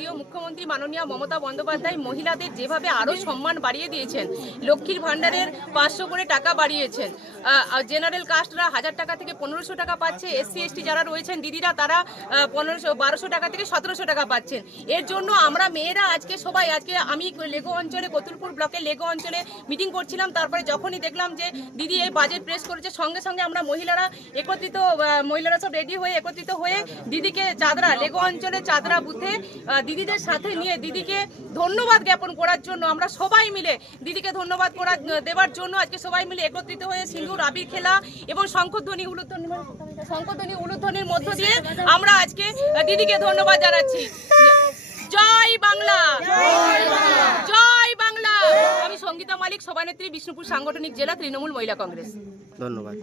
প্রিয় মুখ্যমন্ত্রী মাননীয় মমতা বন্দ্যোপাধ্যায় মহিলাদের যেভাবে আরও সম্মান বাড়িয়ে দিয়েছেন, লক্ষ্মীর ভাণ্ডারের 500 করে টাকা বাড়িয়েছেন, জেনারেল কাস্টরা 1000 টাকা থেকে 1500 টাকা পাচ্ছে, SC ST যারা রয়েছেন দিদিরা তারা 1200 টাকা থেকে 1700 টাকা পাচ্ছেন। এর জন্য আমরা মেয়েরা আজকে আমি লেগো অঞ্চলে কতুলপুর ব্লকের লেগো অঞ্চলে মিটিং করছিলাম। তারপরে যখনই দেখলাম যে দিদি এই বাজেট প্রেস করেছে, সঙ্গে সঙ্গে আমরা মহিলারা সব রেডি হয়ে একত্রিত হয়ে দিদিকে লেগো অঞ্চলে চাদরা বুথে দিদিদের সাথে নিয়ে দিদিকে ধন্যবাদ জ্ঞাপন করার জন্য আমরা সবাই মিলে দিদিকে ধন্যবাদ দেওয়ার জন্য আজকে সবাই মিলে একত্রিত হয়ে সিঁদুর আবির খেলা এবং শঙ্খধ্বনি উলুধ্বনির মধ্য দিয়ে আমরা আজকে দিদিকে ধন্যবাদ জানাচ্ছি। জয় বাংলা, জয় বাংলা। আমি সঙ্গীতা মালিক, সভানেত্রী, বিষ্ণুপুর সাংগঠনিক জেলা তৃণমূল মহিলা কংগ্রেস। ধন্যবাদ।